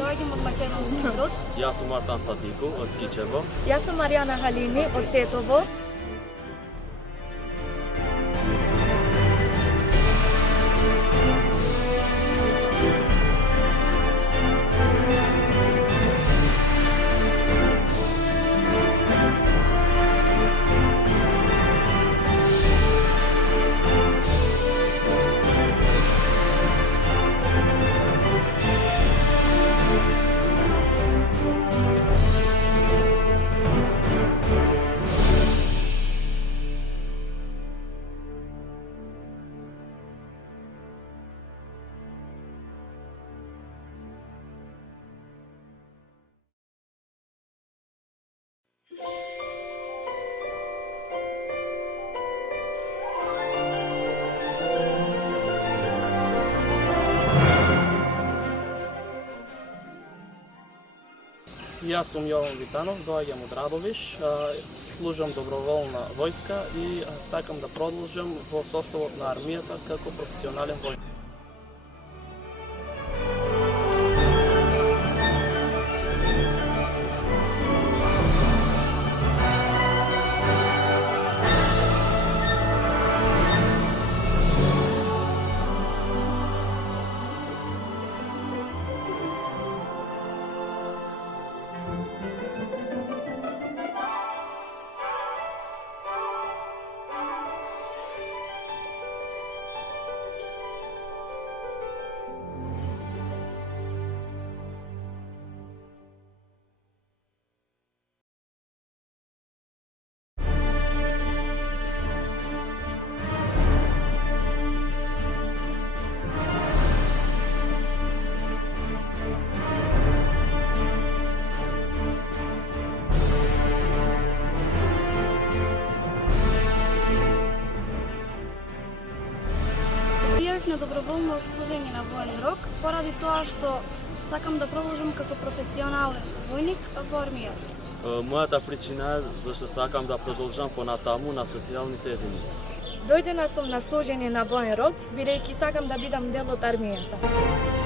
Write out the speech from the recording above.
Доаѓам од Македонски Бруд. Јас сум Мартан Садико од Кичево. Јас сум Маријана Халими од Тетово. Јас сум Јован Витанов, доаѓам од Радовиш, служам доброволна војска и сакам да продолжам во составот на армијата како професионален војник. Пријавив на доброволно служење на воен рок, поради тоа што сакам да продолжам како професионален војник во армијата. Мојата причина е зашто сакам да продолжам понатаму на специјалните единици. Дојдена сум на служење на воен рок, бидејќи сакам да бидам дел од армијата.